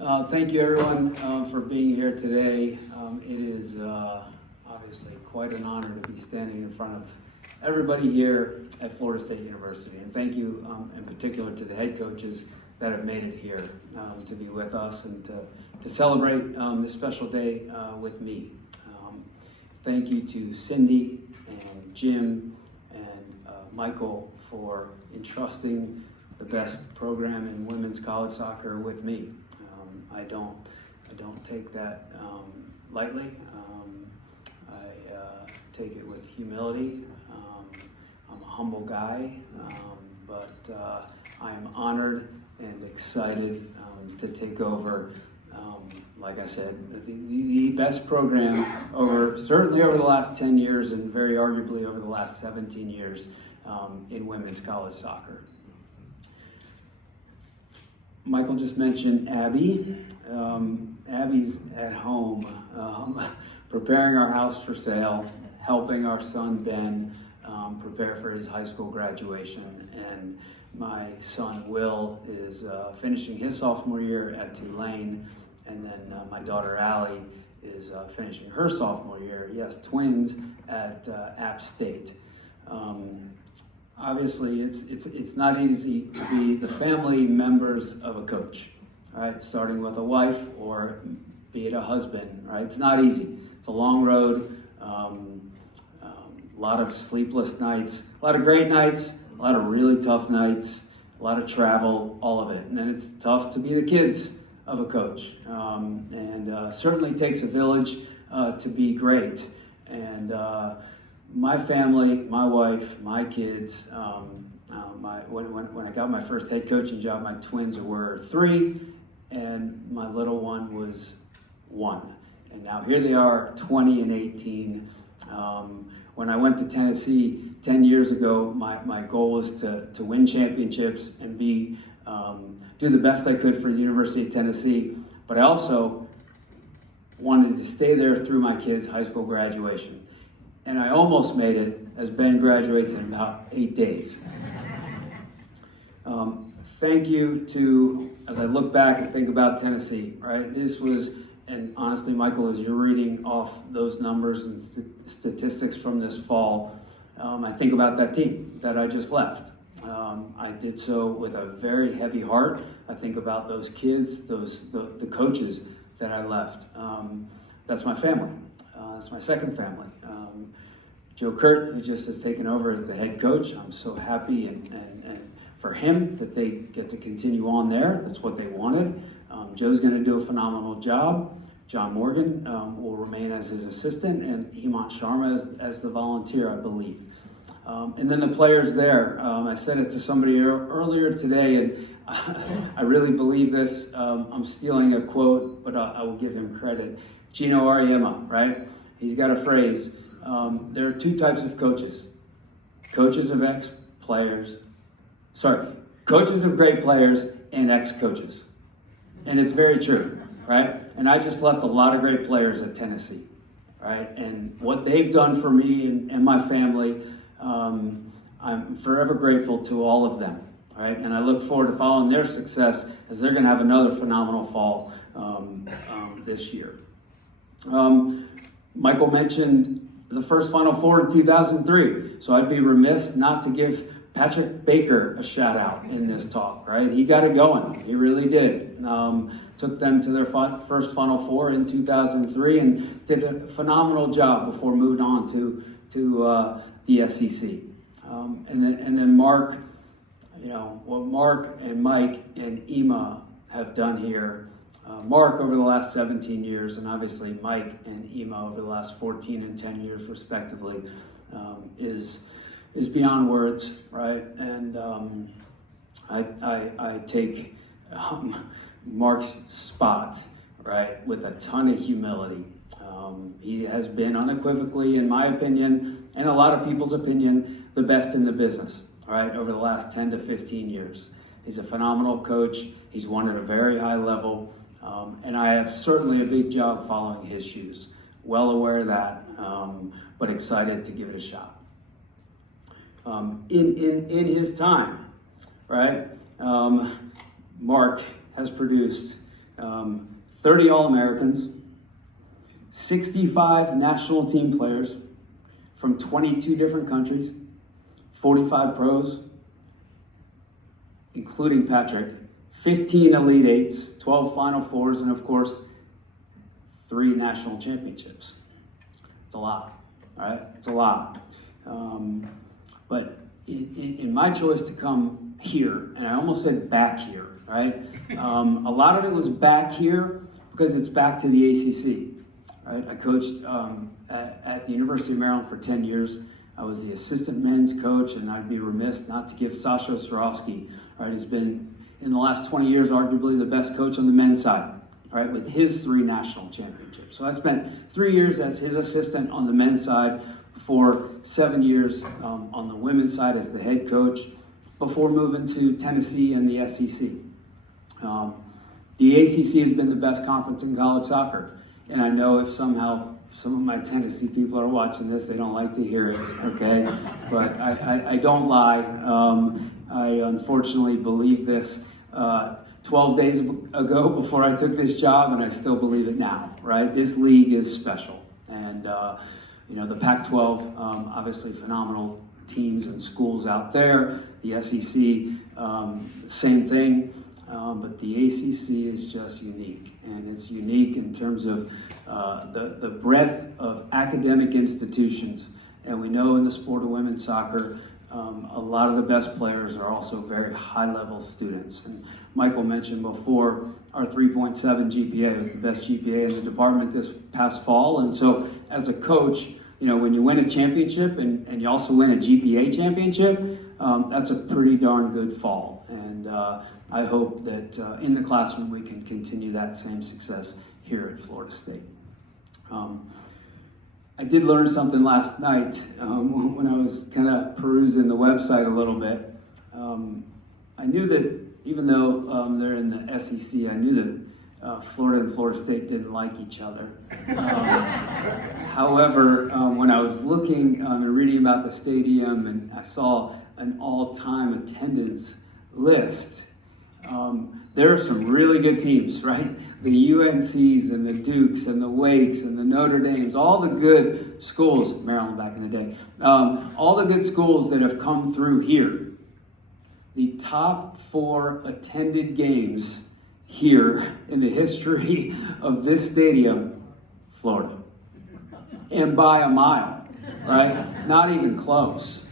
Thank you, everyone, for being here today. It is obviously quite an honor to be standing in front of everybody here at Florida State University. And thank you in particular to the head coaches that have made it here to be with us and to celebrate this special day with me. Thank you to Cindy and Jim and Michael for entrusting the best program in women's college soccer with me. I don't take that lightly. I take it with humility. I'm a humble guy, but I am honored and excited to take over, like I said, the best program certainly over the last 10 years and very arguably over the last 17 years in women's college soccer. Michael just mentioned Abby. Abby's at home preparing our house for sale, helping our son Ben prepare for his high school graduation, and my son Will is finishing his sophomore year at Tulane, and then my daughter Allie is finishing her sophomore year, yes, twins, at App State. Obviously, it's not easy to be the family members of a coach, right? Starting with a wife or be it a husband, right? It's not easy. It's a long road, a lot of sleepless nights, a lot of great nights, a lot of really tough nights, a lot of travel, all of it. And then it's tough to be the kids of a coach. And certainly takes a village to be great. And my family, my wife, my kids, when I got my first head coaching job, my twins were 3 and my little one was 1. And now here they are, 20 and 18. When I went to Tennessee 10 years ago, my goal was to win championships and do the best I could for the University of Tennessee, but I also wanted to stay there through my kids' high school graduation. And I almost made it as Ben graduates in about 8 days. Thank you to, as I look back and think about Tennessee, right? This was, and honestly, Michael, as you're reading off those numbers and statistics from this fall, I think about that team that I just left. I did so with a very heavy heart. I think about those kids, the coaches that I left. That's my family. That's my second family. Joe Kurt, who just has taken over as the head coach, I'm so happy and for him that they get to continue on there. That's what they wanted. Joe's going to do a phenomenal job. John Morgan will remain as his assistant, and Hemant Sharma as the volunteer, I believe. And then the players there. I said it to somebody earlier today, and I really believe this. I'm stealing a quote, but I will give him credit. Gino Ariema, right? He's got a phrase. There are 2 types of coaches. Coaches of coaches of great players and ex-coaches. And it's very true, right? And I just left a lot of great players at Tennessee, right? And what they've done for me and my family, I'm forever grateful to all of them, right? And I look forward to following their success as they're going to have another phenomenal fall this year. Michael mentioned the first Final Four in 2003, so I'd be remiss not to give Patrick Baker a shout out in this talk, right? He got it going, he really did. Took them to their first Final Four in 2003 and did a phenomenal job before moving on to the SEC. And then Mark, what Mark and Mike and Ema have done here. Mark over the last 17 years, and obviously Mike and Ema over the last 14 and 10 years respectively, is beyond words, right? And I take Mark's spot, right, with a ton of humility. He has been unequivocally, in my opinion, and a lot of people's opinion, the best in the business, right, over the last 10 to 15 years. He's a phenomenal coach. He's won at a very high level. And I have certainly a big job following his shoes. Well aware of that, but excited to give it a shot. In his time, right, Mark has produced 30 All-Americans, 65 national team players from 22 different countries, 45 pros, including Patrick, 15 Elite Eights, 12 Final Fours, and of course, 3 national championships. It's a lot, right? It's a lot. But in my choice to come here, and I almost said back here, right? A lot of it was back here because it's back to the ACC, right? I coached at the University of Maryland for 10 years. I was the assistant men's coach, and I'd be remiss not to give Sasha Ostrovsky, right, who's been, in the last 20 years, arguably the best coach on the men's side, right, with his 3 national championships. So I spent 3 years as his assistant on the men's side, for 7 years on the women's side as the head coach, before moving to Tennessee and the SEC. The ACC has been the best conference in college soccer, and I know if somehow some of my Tennessee people are watching this, they don't like to hear it, okay? But I don't lie. I unfortunately believe this 12 days ago before I took this job, and I still believe it now, right? This league is special. And, the Pac-12, obviously phenomenal teams and schools out there. The SEC, same thing. But the ACC is just unique. And it's unique in terms of the breadth of academic institutions. And we know in the sport of women's soccer, a lot of the best players are also very high-level students. And Michael mentioned before, our 3.7 GPA was the best GPA in the department this past fall. And so as a coach, when you win a championship and you also win a GPA championship, that's a pretty darn good fall. And I hope that in the classroom we can continue that same success here at Florida State. I did learn something last night when I was kind of perusing the website a little bit. I knew that even though they're in the SEC, I knew that Florida and Florida State didn't like each other. However, when I was looking and reading about the stadium and I saw an all-time attendance list, there are some really good teams, right? The UNCs and the Dukes and the Wakes and the Notre Dames, all the good schools, Maryland back in the day, all the good schools that have come through here. The top 4 attended games here in the history of this stadium, Florida. And by a mile, right? Not even close.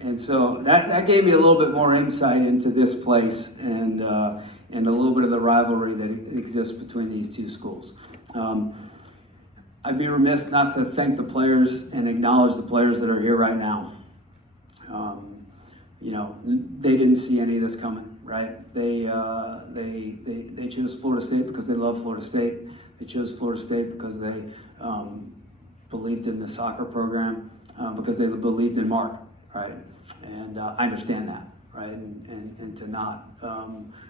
And so that gave me a little bit more insight into this place and a little bit of the rivalry that exists between these two schools. I'd be remiss not to thank the players and acknowledge the players that are here right now. They didn't see any of this coming, right? They chose Florida State because they love Florida State. They chose Florida State because they believed in the soccer program, because they believed in Mark, right? And I understand that, right? And to not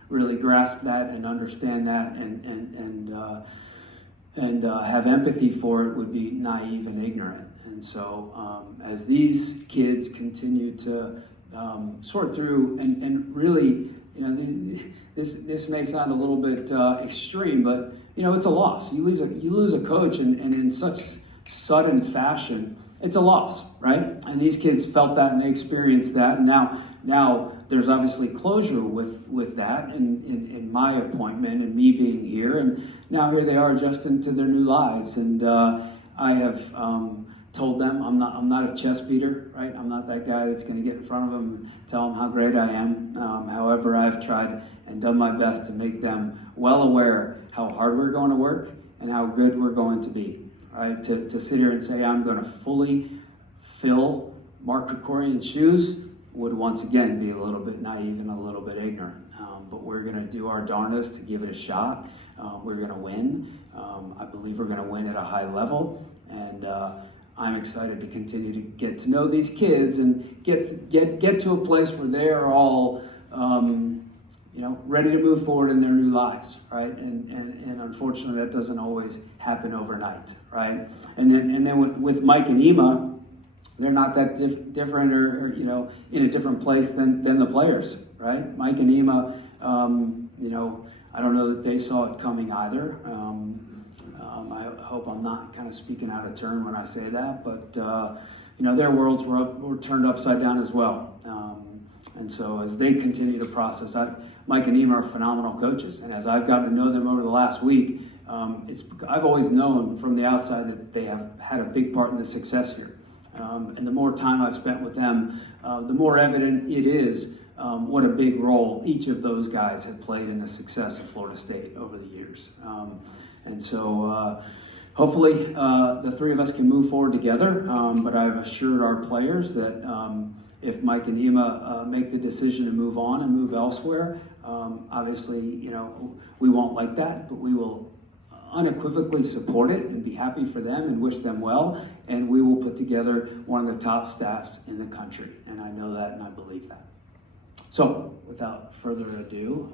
really grasp that and understand that and have empathy for it would be naive and ignorant. And so as these kids continue to sort through and really, this may sound a little bit extreme, but it's a loss. You lose a coach and in such sudden fashion, it's a loss, right? And these kids felt that and they experienced that. And now there's obviously closure with that in my appointment and me being here. And now here they are adjusting to their new lives. And I have told them I'm not a chest beater, right? I'm not that guy that's going to get in front of them and tell them how great I am. However, I've tried and done my best to make them well aware how hard we're going to work and how good we're going to be. Right, to sit here and say I'm going to fully fill Mark Krikorian's shoes would once again be a little bit naive and a little bit ignorant. But we're going to do our darndest to give it a shot. We're going to win. I believe we're going to win at a high level. And I'm excited to continue to get to know these kids and get to a place where they are all ready to move forward in their new lives, right? And unfortunately, that doesn't always happen overnight, right? And then with Mike and Ema, they're not that different or in a different place than the players, right? Mike and Ema, I don't know that they saw it coming either. I hope I'm not kind of speaking out of turn when I say that, but their worlds were turned upside down as well. And so as they continue to process, Mike and Ema are phenomenal coaches, and as I've gotten to know them over the last week, I've always known from the outside that they have had a big part in the success here. And the more time I've spent with them, the more evident it is what a big role each of those guys have played in the success of Florida State over the years. And so hopefully the three of us can move forward together, but I've assured our players that if Mike and Ema make the decision to move on and move elsewhere, obviously, we won't like that, but we will unequivocally support it and be happy for them and wish them well, and we will put together one of the top staffs in the country, and I know that and I believe that. So, without further ado,